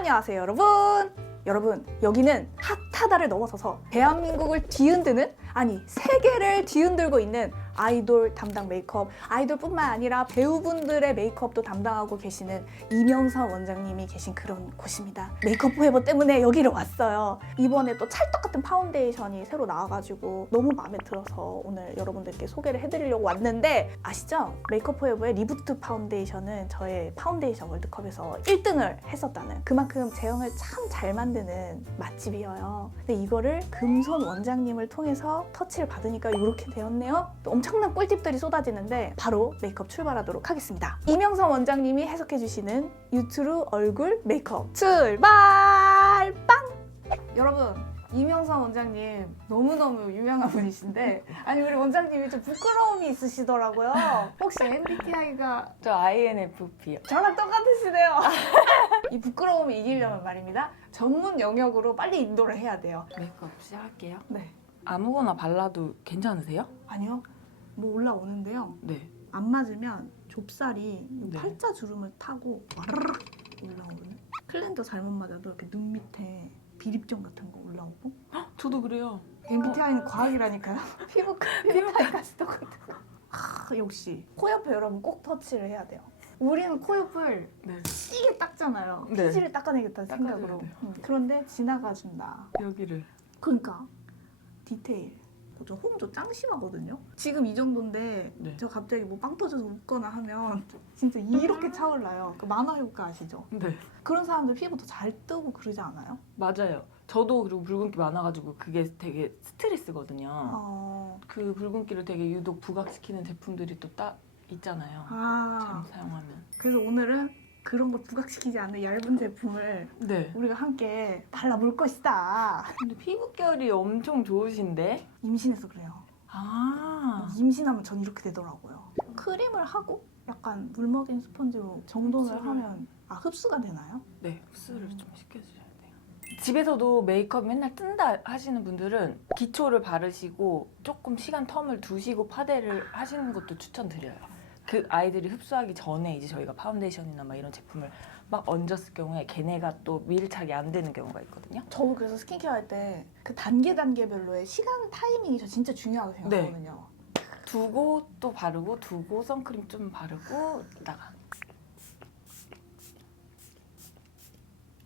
안녕하세요 여러분. 여러분 여기는 핫하다를 넘어서서 대한민국을 뒤흔드는 아니 세계를 뒤흔들고 있는 아이돌 담당 메이크업 아이돌뿐만 아니라 배우분들의 메이크업도 담당하고 계시는 이명선 원장님이 계신 그런 곳입니다 메이크업 포에버 때문에 여기를 왔어요 이번에 또 찰떡 같은 파운데이션이 새로 나와가지고 너무 마음에 들어서 오늘 여러분들께 소개를 해드리려고 왔는데 아시죠? 메이크업 포에버의 리부트 파운데이션은 저의 파운데이션 월드컵에서 1등을 했었다는 그만큼 제형을 참 잘 만드는 맛집이에요. 근데 이거를 금손 원장님을 통해서 터치를 받으니까 이렇게 되었네요. 또 엄청 난 꿀팁들이 쏟아지는데 바로 메이크업 출발하도록 하겠습니다. 이명선 원장님이 해석해 주시는 유트루 얼굴 메이크업 출발! 빵! 여러분 이명선 원장님 너무너무 유명한 분이신데 아니 우리 원장님이 좀 부끄러움이 있으시더라고요. 혹시 MBTI가 저 INFP요. 저랑 똑같으시네요. 이 부끄러움을 이기려면 말입니다. 전문 영역으로 빨리 인도를 해야 돼요. 메이크업 시작할게요. 네. 아무거나 발라도 괜찮으세요? 아니요. 뭐 올라오는데요. 네. 안 맞으면 좁쌀이 이 네. 팔자 주름을 타고 와르르 올라오는. 클렌더 잘못 맞아도 이렇게 눈 밑에 비립점 같은 거 올라오고. 저도 그래요. MBTI는 과학이라니까요. 피부 피부과까지 똑같은 거. 아, 역시 코 옆에 여러분 꼭 터치를 해야 돼요. 우리는 코 옆을 네. 시게 닦잖아요. 네. 피지를 닦아내겠다는 닦아줘야 생각으로. 돼요. 음, 그런데 지나가 준다. 여기를. 그러니까 디테일. 저 홍조 짱 심하거든요. 지금 이 정도인데 네. 저 갑자기 뭐 빵 터져서 웃거나 하면 진짜 이렇게 차올라요. 그 만화 효과 아시죠? 네. 그런 사람들 피부 더잘 뜨고 그러지 않아요? 맞아요. 저도 그리고 붉은기 많아가지고 그게 되게 스트레스거든요. 어. 그 붉은기를 되게 유독 부각시키는 제품들이 또딱 있잖아요. 아. 잘 사용하면. 그래서 오늘은 그런 거 부각시키지 않는 얇은 제품을 네. 우리가 함께 발라볼 것이다. 근데 피부결이 엄청 좋으신데? 임신해서 그래요. 아. 임신하면 전 이렇게 되더라고요. 크림을 하고 약간 물 먹인 스펀지로 정돈을 흡수를. 하면 아 흡수가 되나요? 네, 흡수를 좀 시켜주셔야 돼요. 집에서도 메이크업 맨날 뜬다 하시는 분들은 기초를 바르시고 조금 시간 텀을 두시고 파데를 하시는 것도 추천드려요. 그 아이들이 흡수하기 전에 이제 저희가 파운데이션이나 막 이런 제품을 막 얹었을 경우에 걔네가 또 밀착이 안 되는 경우가 있거든요. 저도 그래서 스킨케어 할 때 그 단계 단계별로의 시간 타이밍이 저 진짜 중요하다고 생각하거든요. 두고 또 바르고 두고 선크림 좀 바르고 있다가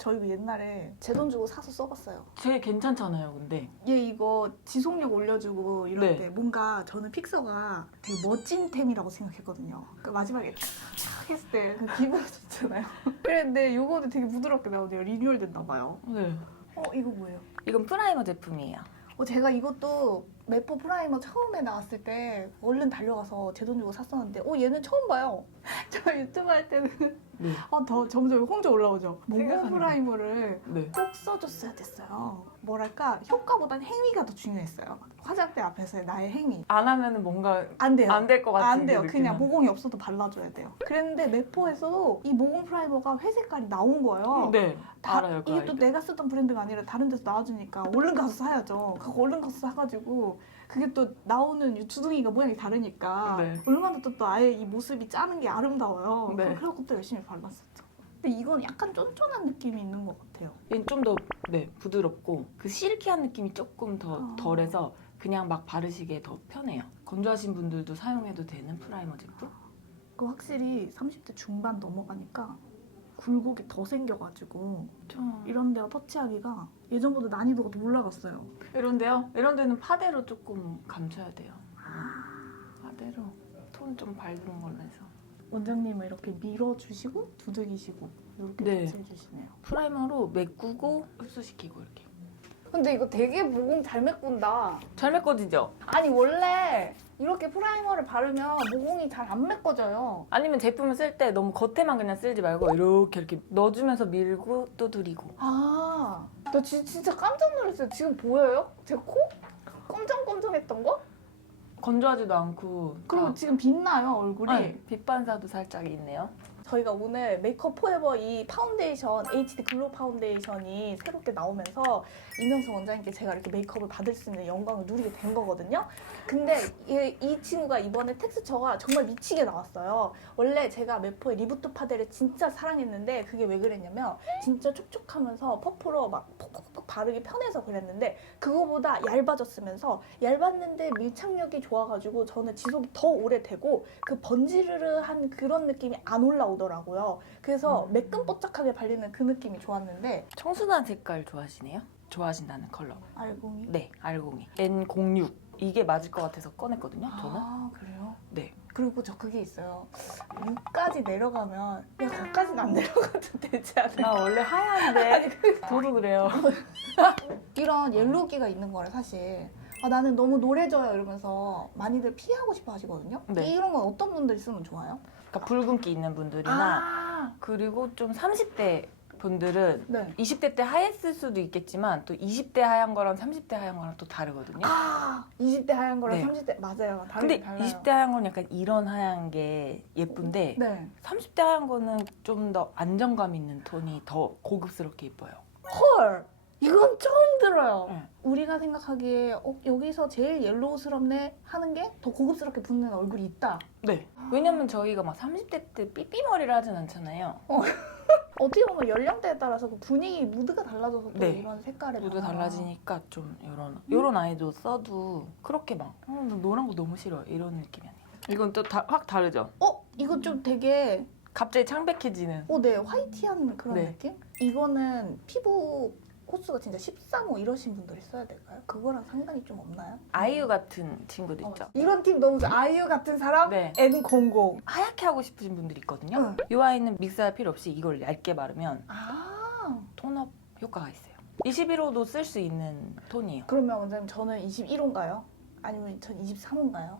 저희 그 옛날에 제 돈 주고 사서 써봤어요. 되게 괜찮잖아요, 근데. 얘 이거 지속력 올려주고 이럴 네. 때 뭔가 저는 픽서가 되게 멋진 템이라고 생각했거든요. 그 마지막에 탁 했을 때그 기분 좋잖아요. 그랬는데 이거는 되게 부드럽게 나오네요. 리뉴얼 됐나 봐요. 네. 어 이거 뭐예요? 이건 프라이머 제품이에요. 어, 제가 이것도 메포 프라이머 처음에 나왔을 때 얼른 달려가서 제 돈 주고 샀었는데 어 얘는 처음 봐요. 저 유튜브 할 때는 네. 아, 더 점점 홍조 올라오죠. 생각하는 프라이머를 네. 꼭 써줬어야 됐어요. 뭐랄까 효과보단 행위가 더 중요했어요. 화장대 앞에서의 나의 행위. 안 하면은 뭔가 안 돼요. 안 될 것 같은 안 돼요. 게 그냥. 모공이 없어도 발라줘야 돼요. 그랬는데 메포에서도 이 모공 프라이머가 회색깔이 나온 거예요. 네. 다- 알아요. 그 이게 또 아이들. 내가 쓰던 브랜드가 아니라 다른 데서 나와주니까 얼른 가서 사야죠. 그거 얼른 가서 사가지고 그게 또 나오는 이 주둥이가 모양이 다르니까 네. 얼마나 또, 또 아예 이 모습이 짜는 게 아름다워요. 네. 그래갖고 또 열심히 발랐었죠. 근데 이건 약간 쫀쫀한 느낌이 있는 것 같아요. 얘는 좀 더 네, 부드럽고 그 실키한 느낌이 조금 더 아. 덜해서 그냥 막 바르시기에 더 편해요. 건조하신 분들도 사용해도 되는 프라이머 제품. 그 확실히 30대 중반 넘어가니까 굴곡이 더 생겨가지고 이런 데가 터치하기가 예전보다 난이도가 더 올라갔어요. 이런데요? 이런 데는 파데로 조금 감춰야 돼요. 파데로 톤 좀 밝은 걸로 해서. 원장님을 이렇게 밀어주시고 두들기시고 이렇게 네. 터치해주시네요. 프라이머로 메꾸고 흡수시키고 이렇게. 근데 이거 되게 모공 잘 메꾼다. 잘 메꿔지죠? 아니 원래 이렇게 프라이머를 바르면 모공이 잘 안 메꿔져요. 아니면 제품을 쓸 때 너무 겉에만 그냥 쓸지 말고 이렇게 이렇게 넣어주면서 밀고 두드리고. 아, 나 지, 진짜 깜짝 놀랐어요. 지금 보여요? 제 코? 검정검정했던 거? 건조하지도 않고 그리고 다- 지금 빛나요 얼굴이. 네, 빛 반사도 살짝 있네요. 저희가 오늘 메이크업 포에버 이 파운데이션 HD 글로우 파운데이션이 새롭게 나오면서 이명수 원장님께 제가 이렇게 메이크업을 받을 수 있는 영광을 누리게 된 거거든요. 근데 이, 이 친구가 이번에 텍스처가 정말 미치게 나왔어요. 원래 제가 메포의 리부트 파데를 진짜 사랑했는데 그게 왜 그랬냐면 진짜 촉촉하면서 퍼프로 막 퍽퍽퍽 바르기 편해서 그랬는데 그거보다 얇아졌으면서 얇았는데 밀착력이 좋아가지고 저는 지속이 더 오래 되고 그 번지르르한 그런 느낌이 안 올라오더라고요. 그래서 음. 매끈뽀짝하게 발리는 그 느낌이 좋았는데 청순한 색깔 좋아하시네요? 좋아하신다는 컬러. 알공이 네, R02. N06. 이게 맞을 것 같아서 꺼냈거든요, 저는. 아 그래요? 네. 그리고 저 그게 있어요. 6까지 내려가면 야 거기까지는 안 내려가도 되지 않을까? 나 원래 하얀데 저도 그래요. 이런 옐로우기가 있는 거래 사실. 아, 나는 너무 노래져요 이러면서 많이들 피하고 싶어 하시거든요. 네. 이런 건 어떤 분들이 쓰면 좋아요? 그러니까 붉은기 있는 분들이나 아, 그리고 좀 30대 분들은 네. 20대 때 하였을 수도 있겠지만 또 20대 하얀 거랑 30대 하얀 거랑 또 다르거든요. 아, 20대 하얀 거랑 네. 30대 맞아요. 근데 다르긴 달라요. 20대 하얀 건 약간 이런 하얀 게 예쁜데 네. 30대 하얀 거는 좀 더 안정감 있는 톤이 더 고급스럽게 예뻐요. 헐. 이건 처음 들어요. 네. 우리가 생각하기에 어, 여기서 제일 옐로우스럽네 하는 게 더 고급스럽게 붙는 얼굴이 있다. 네. 왜냐면 저희가 막 30대 때 삐삐머리를 하진 않잖아요. 어떻게 보면 연령대에 따라서 그 분위기 무드가 달라져서 또 네. 이런 모두 변화가. 달라지니까 좀 이런 이런 아이도 써도 그렇게 막 어, 나 노란 거 너무 싫어 이런 느낌이 아니에요. 이건 또 확 다르죠. 어 이거 좀 되게 갑자기 창백해지는. 어네 화이티한 그런 네. 느낌? 이거는 피부 호수가 진짜 13호 이러신 분들이 써야 될까요? 그거랑 상관이 좀 없나요? 아이유 같은 친구도 있죠. 어, 이런 팀 너무 좋아. 아이유 같은 사람 네. N00. 하얗게 하고 싶으신 분들이 있거든요. 응. 이 아이는 믹스할 필요 없이 이걸 얇게 바르면 아 톤업 효과가 있어요. 21호도 쓸 수 있는 톤이에요. 그러면 원장님 저는 21호인가요? 아니면 전 23호인가요?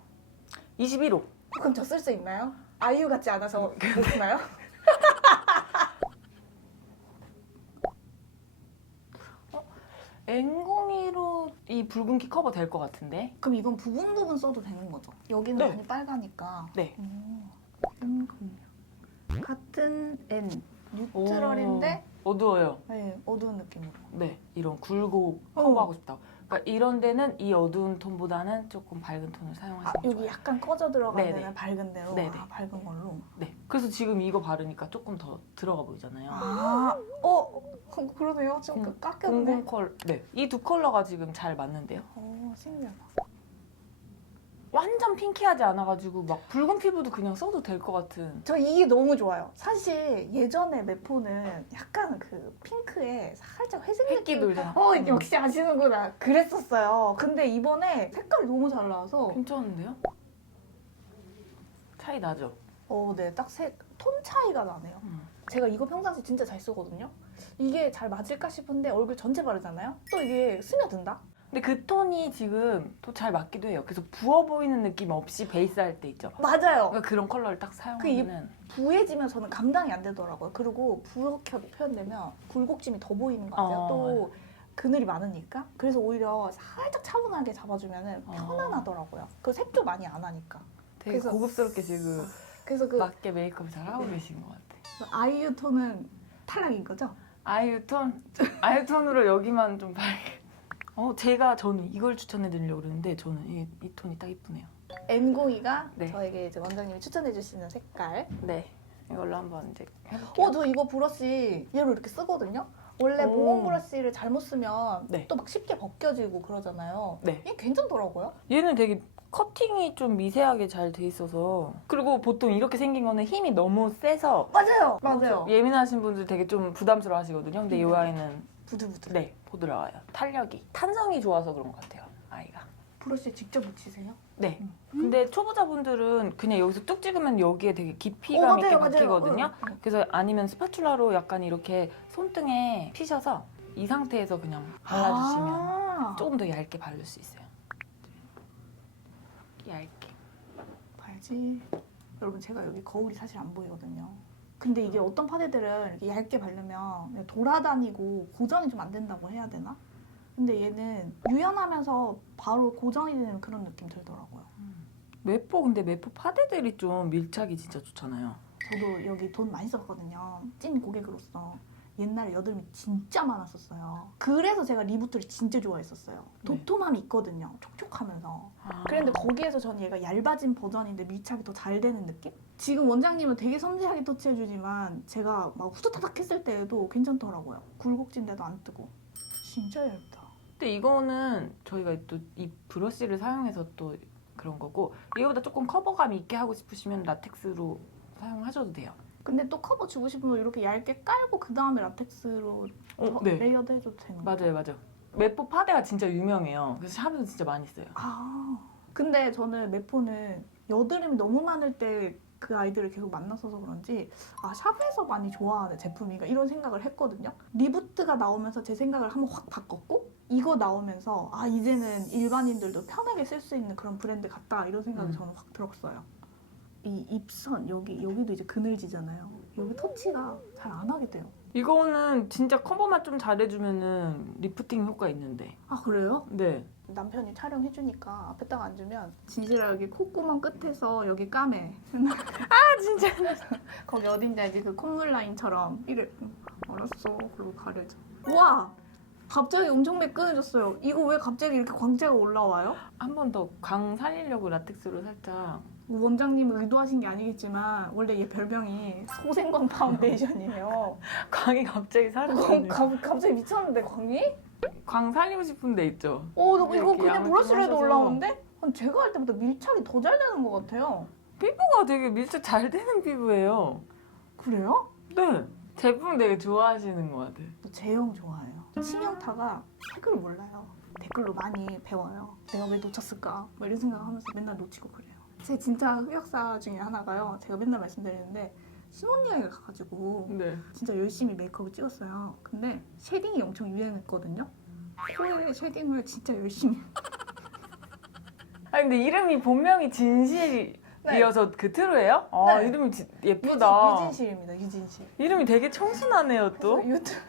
21호. 그럼 저 쓸 수 있나요? 아이유 같지 않아서 못 쓰나요? N02로 이 붉은기 커버 될 것 같은데. 그럼 이건 부분 부분 써도 되는 거죠? 여기는 네. 많이 빨가니까. 네. 음. N06. 같은 N 뉴트럴인데 어두워요. 네, 어두운 느낌으로. 네, 이런 굴고 어. 커버하고 싶다. 그러니까 이런 데는 이 어두운 톤보다는 조금 밝은 톤을 아, 사용하시면 여기 좋아요. 약간 꺼져 들어가는 네네. 밝은 데로 네네. 아, 밝은 걸로. 네. 그래서 지금 이거 바르니까 조금 더 들어가 보이잖아요. 아, 어, 그- 그러네요. 좀 공- 깎였네. 공공 컬. 네. 이 두 컬러가 지금 잘 맞는데요. 어, 신기하다. 완전 핑키하지 않아가지고 막 붉은 피부도 그냥 써도 될 것 같은. 저 이게 너무 좋아요. 사실 예전에 메포는 약간 그 핑크에 살짝 회색 햇기 느낌. 돌잖아. 어, 음. 역시 아시는구나. 그랬었어요. 근데 이번에 색깔이 너무 잘 나와서 괜찮은데요? 차이 나죠? 어, 네, 딱 색, 톤 차이가 나네요. 음. 제가 이거 평상시 진짜 잘 쓰거든요. 이게 잘 맞을까 싶은데 얼굴 전체 바르잖아요. 또 이게 스며든다. 근데 그 톤이 지금 또 잘 맞기도 해요. 그래서 부어 보이는 느낌 없이 베이스 할 때 있죠. 맞아요. 그러니까 그런 컬러를 딱 사용하면은 부해지면 저는 감당이 안 되더라고요. 그리고 부옇게 표현되면 굴곡짐이 더 보이는 거 같아요. 어. 또 그늘이 많으니까. 그래서 오히려 살짝 차분하게 잡아주면 어. 편안하더라고요. 그 색도 많이 안 하니까. 되게 그래서- 고급스럽게 지금 그래서 그 맞게 메이크업 잘 하고 계신 것 같아. 아이유 톤은 탈락인 거죠? 아이유 톤, 아이유 톤으로 여기만 좀 밝게. 어, 제가 저는 이걸 추천해 드리려고 그러는데 저는 이, 이 톤이 딱 이쁘네요. N02가 네. 저에게 이제 원장님이 추천해 주시는 색깔. 네, 이걸로 한번 이제 해볼게요. 어, 저 이거 브러쉬 얘로 이렇게 쓰거든요. 원래 오. 모공 브러쉬를 잘못 쓰면 네. 또 막 쉽게 벗겨지고 그러잖아요. 네. 이게 괜찮더라고요. 얘는 되게 커팅이 좀 미세하게 잘 돼 있어서 그리고 보통 이렇게 생긴 거는 힘이 너무 세서 맞아요. 맞아요. 예민하신 분들 되게 좀 부담스러워 하시거든요. 근데 이 음. 아이는 부들부들. 네, 부드러워요. 탄력이. 탄성이 좋아서 그런 것 같아요, 아이가. 브러쉬 직접 묻히세요? 네. 음. 근데 초보자분들은 그냥 여기서 뚝 찍으면 여기에 되게 어, 깊이감 있게 맞아요. 응. 그래서 아니면 스파츌라로 약간 이렇게 손등에 피셔서 이 상태에서 그냥 발라주시면 아, 조금 더 얇게 바를 수 있어요. 얇게. 봐야지. 여러분 제가 여기 거울이 사실 안 보이거든요. 근데 이게 어떤 파데들은 이렇게 얇게 바르면 돌아다니고 고정이 좀 안 된다고 해야 되나? 근데 얘는 유연하면서 바로 고정이 되는 그런 느낌 들더라고요. 음. 매포 근데 매포 파데들이 좀 밀착이 진짜 좋잖아요. 저도 여기 돈 많이 썼거든요. 찐 고객으로서. 옛날에 여드름이 진짜 많았었어요. 그래서 제가 리부트를 진짜 좋아했었어요. 네. 도톰함이 있거든요. 촉촉하면서. 아. 그런데 거기에서 저는 얘가 얇아진 버전인데 밀착이 더 잘 되는 느낌? 지금 원장님은 되게 섬세하게 터치해주지만 제가 막 후다닥 했을 때에도 괜찮더라고요. 굴곡진데도 안 뜨고. 진짜 얇다. 근데 이거는 저희가 또 이 브러쉬를 사용해서 또 그런 거고 이거보다 조금 커버감 있게 하고 싶으시면 라텍스로 사용하셔도 돼요. 근데 또 커버 주고 싶으면 이렇게 얇게 깔고 그 다음에 라텍스로 어, 더 네. 레이어드 해줘도 되는 거 맞아요, 맞아요. 매포 파데가 진짜 유명해요. 그래서 샵에서 진짜 많이 써요. 아 근데 저는 메포는 여드름이 너무 많을 때 그 아이들을 계속 만났어서 그런지 아 샵에서 많이 좋아하는 제품인가 이런 생각을 했거든요 리부트가 나오면서 제 생각을 한번 확 바꿨고 이거 나오면서 아 이제는 일반인들도 편하게 쓸 수 있는 그런 브랜드 같다 이런 생각이 음. 저는 확 들었어요 이 입선 여기 여기도 이제 그늘지잖아요 여기 터치가 잘 안 하게 돼요 이거는 진짜 커버만 좀 잘해주면은 리프팅 효과 있는데. 아 그래요? 네. 남편이 촬영해주니까 앞에 딱 앉으면 진실하게 콧구멍 끝에서 여기 까매 아 진짜. 거기 어딘지 알지? 그 콧물 라인처럼 이래 응, 알았어 그리고 가려져 우와 갑자기 엄청 매끈해졌어요 이거 왜 갑자기 이렇게 광채가 올라와요? 한 번 더 광 살리려고 라텍스로 살짝. 원장님이 의도하신 게 아니겠지만 원래 얘 별명이 소생광 파운데이션이에요 광이 갑자기 어, 사라지네. 갑- 갑자기 미쳤는데 광이? 광 살리고 싶은 데 있죠. 어 나 이거 이렇게 그냥 양을 브러쉬로 좀 해도 하셔서. 올라오는데? 아니, 제가 할 때보다 밀착이 더 잘 되는 것 같아요 피부가 되게 밀착 잘 되는 피부예요. 그래요? 네. 제품 되게 좋아하시는 것 같아요. 저 제형 좋아해요. 치명타가 댓글을 몰라요. 댓글로 많이 배워요. 내가 왜 놓쳤을까? 뭐 이런 생각하면서 맨날 놓치고 그래요. 제 진짜 흑역사 중에 하나가요. 제가 맨날 말씀드리는데 신혼여행을 가가지고 네. 진짜 열심히 메이크업을 찍었어요. 근데 쉐딩이 엄청 유행했거든요. 코에 쉐딩을 진짜 열심히. 아 근데 이름이 본명이 진실이어서 그 트루예요? 아 네. 이름이 지- 예쁘다. 유진, 유진 실입니다. 유진실. 이름이 되게 청순하네요 또. 유튜브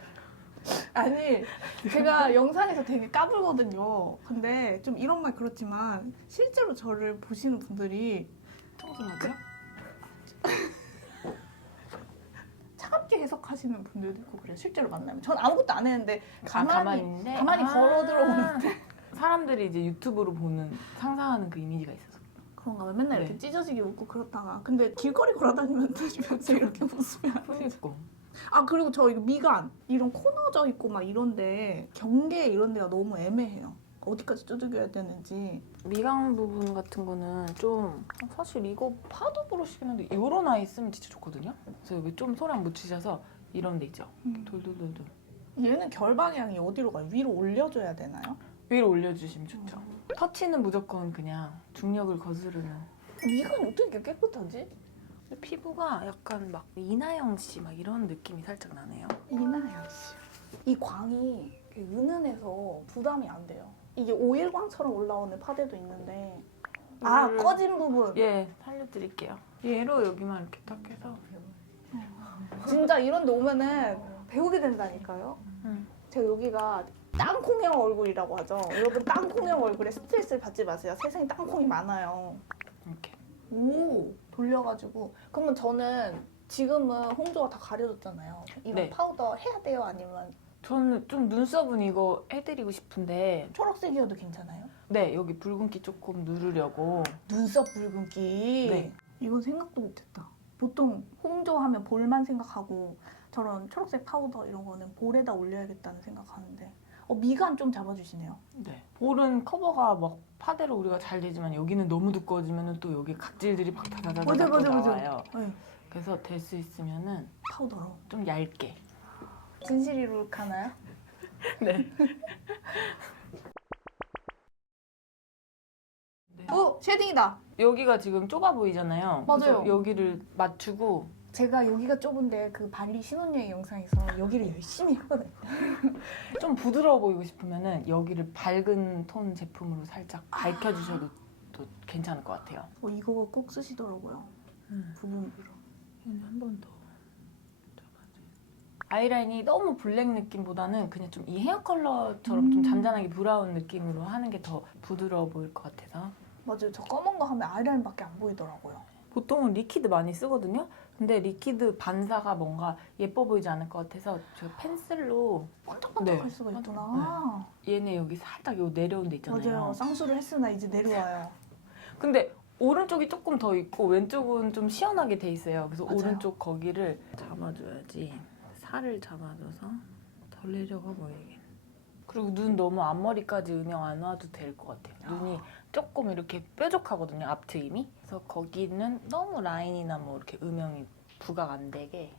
아니 제가 영상에서 되게 까불거든요. 근데 좀 이런 말 그렇지만 실제로 저를 보시는 분들이 청순하죠? 차갑게 해석하시는 분들도 있고 그래요. 실제로 만나면 전 아무것도 안 했는데 아, 가만히 가만히 있는데 가만히 걸어 들어오는데. 사람들이 이제 유튜브로 보는 상상하는 그 이미지가 있어서. 그런가 봐. 맨날 이렇게 네. 찢어지게 웃고 그렇다가 근데 길거리 걸어다니면 주면서 이렇게 웃으면 안 되죠. 그니까. 아 그리고 저 이거 미간 이런 코 넣어져 있고 막 이런데 경계 이런 데가 너무 애매해요. 어디까지 두들겨야 되는지 미강 부분 같은 거는 좀 사실 이거 파도 브러쉬긴 한데 이런 아이 쓰면 진짜 좋거든요. 그래서 여기 좀 소량 묻히셔서 이런 데 있죠. 돌돌돌돌. 얘는 결 방향이 어디로 가요? 위로 올려줘야 되나요? 위로 올려주시면 좋죠. 터치는 무조건 그냥 중력을 거스르는. 미간이 어떻게 이렇게 깨끗하지? 피부가 약간 막 이나영 씨 막 이런 느낌이 살짝 나네요. 이나영 씨. 이 광이 은은해서 부담이 안 돼요. 이게 오일광처럼 올라오는 파데도 있는데 아 이거를- 꺼진 부분 예, 살려드릴게요. 얘로 여기만 이렇게 딱 해서. 진짜 이런 데 오면은 배우게 된다니까요. 음. 제가 여기가 땅콩형 얼굴이라고 하죠. 여러분 땅콩형 얼굴에 스트레스를 받지 마세요. 세상에 땅콩이 많아요. 이렇게. 오 돌려가지고 그러면 저는 지금은 홍조가 다 가려졌잖아요. 이런 네. 파우더 해야 돼요? 아니면 저는 좀 눈썹은 이거 해드리고 싶은데 초록색이어도 괜찮아요? 네 여기 붉은기 조금 누르려고 눈썹 붉은기. 네. 이건 생각도 못했다. 보통 홍조 하면 볼만 생각하고 저런 초록색 파우더 이런 거는 볼에다 올려야겠다는 생각하는데 어, 미간 좀 잡아주시네요. 네. 볼은 커버가 막 파데로 우리가 잘 되지만 여기는 너무 두꺼워지면 또 여기 각질들이 막 다다다다 맞아, 맞아, 맞아. 나와요. 네, 그래서 될 수 있으면은 파우더로. 좀 얇게. 진실이 룩 하나요? 네. 네. 어 쉐딩이다. 여기가 지금 좁아 보이잖아요. 그래서 맞아요. 여기를 맞추고 제가 여기가 좁은데 그 발리 신혼여행 영상에서 여기를 열심히 했거든요. 좀 부드러워 보이고 싶으면은 여기를 밝은 톤 제품으로 살짝 밝혀주셔도 또 괜찮을 것 같아요. 어, 이거 꼭 쓰시더라고요. 부분으로. 한번 더. 아이라인이 너무 블랙 느낌보다는 그냥 좀 이 헤어 컬러처럼 좀 음. 잔잔하게 브라운 느낌으로 하는 게 더 부드러워 보일 것 같아서 맞아요. 저 검은 거 하면 아이라인밖에 안 보이더라고요. 보통은 리퀴드 많이 쓰거든요. 근데 리퀴드 반사가 뭔가 예뻐 보이지 않을 것 같아서 제가 펜슬로 반짝반짝할 네. 수가 있구나. 얘네 여기 살짝 요 내려온 데 있잖아요. 맞아요. 쌍수를 했으나 이제 내려와요. 근데 오른쪽이 조금 더 있고 왼쪽은 좀 시원하게 돼 있어요. 그래서 맞아요. 오른쪽 거기를 잡아줘야지. 살을 잡아줘서 덜 내려가 보이게. 그리고 눈 너무 앞머리까지 음영 안 와도 될 것 같아요. 눈이 조금 이렇게 뾰족하거든요. 앞트임이. 그래서 거기는 너무 라인이나 뭐 이렇게 음영이 부각 안 되게.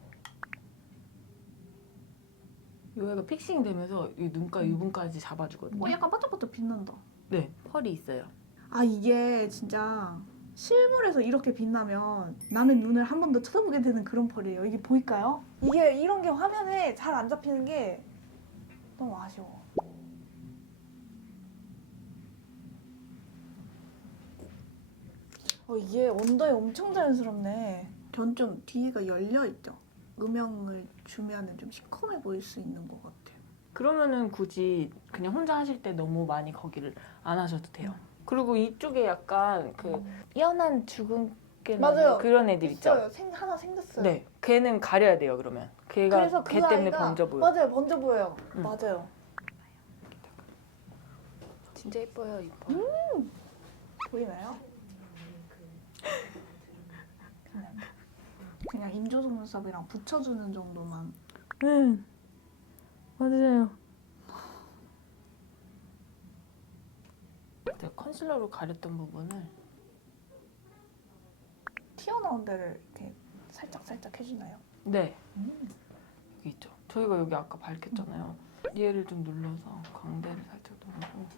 요 애가 픽싱 되면서 이 눈가 음. 유분까지 잡아주거든요. 어, 약간 반짝반짝 빛난다. 네, 펄이 있어요. 아 이게 진짜 실물에서 이렇게 빛나면 남의 눈을 한 번 더 쳐다보게 되는 그런 펄이에요. 이게 보일까요? 이게 이런 게 화면에 잘 안 잡히는 게 너무 아쉬워. 어, 이게 언더에 엄청 자연스럽네. 전 좀 뒤가 열려 있죠. 음영을 주면은 좀 시커매 보일 수 있는 것 같아요. 그러면은 굳이 그냥 혼자 하실 때 너무 많이 거기를 안 하셔도 돼요. 그리고 이쪽에 약간 그 연한 주근깨 맞아요. 그런 애들 있죠. 생 하나 생겼어요. 네, 걔는 가려야 돼요. 그러면 걔가 그래서 그 걔 때문에 아이가 번져 보여. 맞아요, 번져 보여요. 응. 맞아요. 진짜 예뻐요, 이뻐. 보이나요? 그냥, 그냥 인조 속눈썹이랑 붙여주는 정도만. 응, 맞아요. 제가 컨실러로 가렸던 부분을 튀어나온 데를 이렇게 살짝 살짝 해주나요? 네 음. 여기 있죠. 저희가 여기 아까 밝혔잖아요. 얘를 좀 눌러서 광대를 살짝 누르고.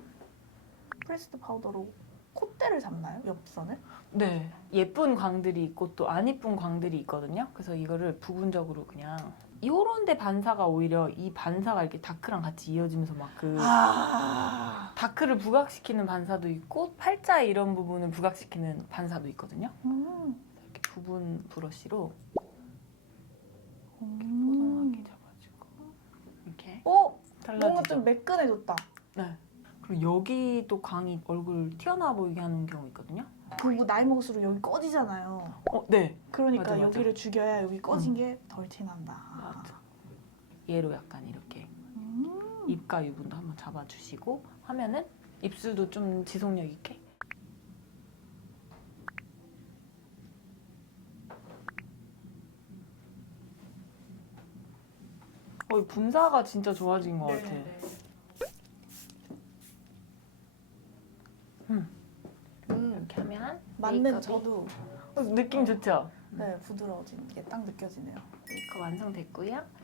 프레스드 파우더로 콧대를 잡나요? 옆선을? 네. 예쁜 광들이 있고 또 안 예쁜 광들이 있거든요. 그래서 이거를 부분적으로 그냥 요런 데 반사가 오히려 이 반사가 이렇게 다크랑 같이 이어지면서 막 그 아. 다크를 부각시키는 반사도 있고 팔자 이런 부분을 부각시키는 반사도 있거든요. 음. 이렇게 부분 브러쉬로 음. 포근하게 잡아주고 이렇게 어? 뭔가 잘라주죠. 좀 매끈해졌다. 네. 그리고 여기 또 광이 얼굴 튀어나와 보이게 하는 경우 있거든요. 그리고 나이 먹을수록 여기 꺼지잖아요. 어, 네. 그러니까 맞아, 맞아. 여기를 죽여야 여기 꺼진 게 덜 티난다. 맞아. 얘로 약간 이렇게 음. 입가 유분도 한번 잡아주시고 하면은 입술도 좀 지속력 있게 어, 이 분사가 진짜 좋아진 것 같아. 음. 하면 맞는 메이크업이- 저도 어, 느낌 좋죠? 네 부드러워지는 게딱 느껴지네요. 메이크업 완성됐고요.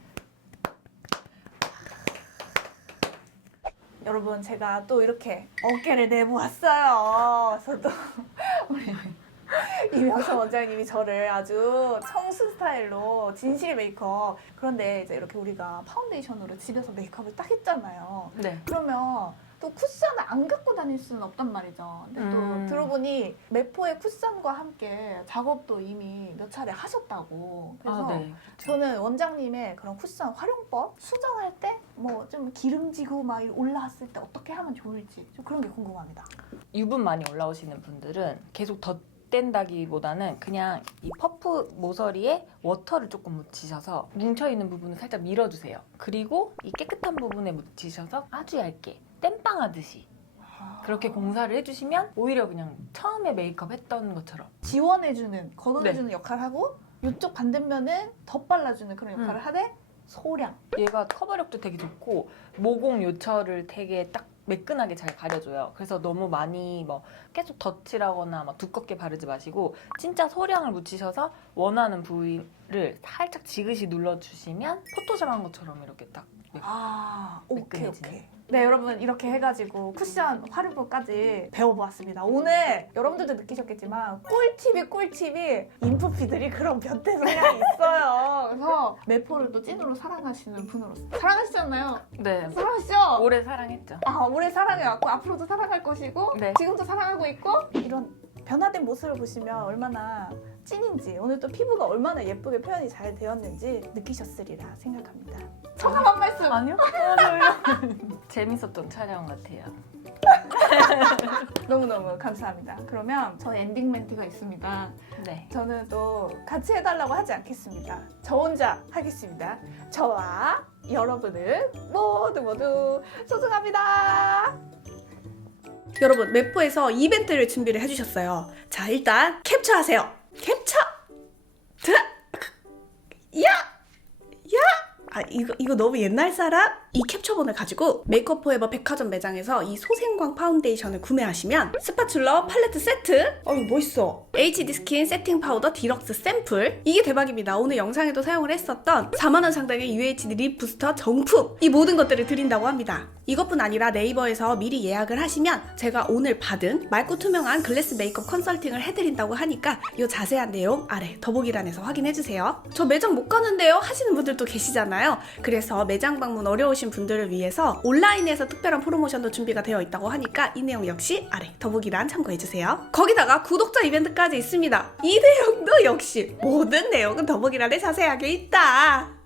여러분 제가 또 이렇게 어깨를 내보았어요. 저도 우리 이명서 원장님이 저를 아주 청순 스타일로 진실 메이크업 그런데 이제 이렇게 우리가 파운데이션으로 집에서 메이크업을 딱 했잖아요. 네. 그러면 또 쿠션을 안 갖고 다닐 수는 없단 말이죠. 근데 또 음. 들어보니 메포의 쿠션과 함께 작업도 이미 몇 차례 하셨다고. 그래서 아, 네. 저는 원장님의 그런 쿠션 활용법 수정할 때 뭐 좀 기름지고 막 올라왔을 때 어떻게 하면 좋을지 좀 그런 게 궁금합니다. 유분 많이 올라오시는 분들은 계속 덧댄다기보다는 그냥 이 퍼프 모서리에 워터를 조금 묻히셔서 뭉쳐 있는 부분을 살짝 밀어주세요. 그리고 이 깨끗한 부분에 묻히셔서 아주 얇게 땜빵 하듯이 그렇게 공사를 해주시면 오히려 그냥 처음에 메이크업 했던 것처럼 지원해주는 걷어내주는 역할을 하고 이쪽 반대면은 덧발라주는 그런 역할을 음. 하되 소량. 얘가 커버력도 되게 좋고 모공 요철을 되게 딱 매끈하게 잘 가려줘요. 그래서 너무 많이 뭐 계속 덧칠하거나 막 두껍게 바르지 마시고 진짜 소량을 묻히셔서 원하는 부위를 살짝 지그시 눌러주시면 포토샵 한 것처럼 이렇게 딱 아, 오케이. 오케이. 네 여러분 이렇게 해가지고 쿠션 활용법까지 배워보았습니다. 오늘 여러분들도 느끼셨겠지만 꿀팁이 꿀팁이 인프피들이 그런 변태 성향이 있어요. 그래서 메포를 또 찐으로 사랑하시는 분으로서 사랑하시잖아요. 네. 사랑하시죠? 오래 사랑했죠. 아 오래 사랑해왔고 앞으로도 사랑할 것이고 네. 지금도 사랑하고 있고 이런 변화된 모습을 보시면 얼마나 찐인지 오늘 또 피부가 얼마나 예쁘게 표현이 잘 되었는지 느끼셨으리라 생각합니다. 청함 한 말씀. 아니요? 재밌었던 촬영 같아요. 너무너무 감사합니다. 그러면 저는 엔딩 멘트가 있습니다. 네. 저는 또 같이 해달라고 하지 않겠습니다. 저 혼자 하겠습니다. 저와 여러분은 모두 모두 소중합니다. 여러분 맵포에서 이벤트를 준비를 해주셨어요. 자 일단 캡처하세요. 캡처. 드. 야. 야. 아 이거 이거 너무 옛날 사람? 이 캡처본을 가지고 메이크업 포에버 백화점 매장에서 이 소생광 파운데이션을 구매하시면 스파츌러 팔레트 세트? 어 이거 멋있어. HD 스킨 세팅 파우더 디럭스 샘플? 이게 대박입니다. 오늘 영상에도 사용을 했었던 4만원 상당의 UHD 립 부스터 정품. 이 모든 것들을 드린다고 합니다. 이것뿐 아니라 네이버에서 미리 예약을 하시면 제가 오늘 받은 맑고 투명한 글래스 메이크업 컨설팅을 해드린다고 하니까 이 자세한 내용 아래 더보기란에서 확인해주세요. 저 매장 못 가는데요? 하시는 분들도 계시 잖아요 그래서 매장 방문 어려우신 분들을 위해서 온라인에서 특별한 프로모션도 준비가 되어 있다고 하니까 이 내용 역시 아래 더보기란 참고해주세요. 거기다가 구독자 이벤트까지 있습니다. 이 내용도 역시 모든 내용은 더보기란에 자세하게 있다.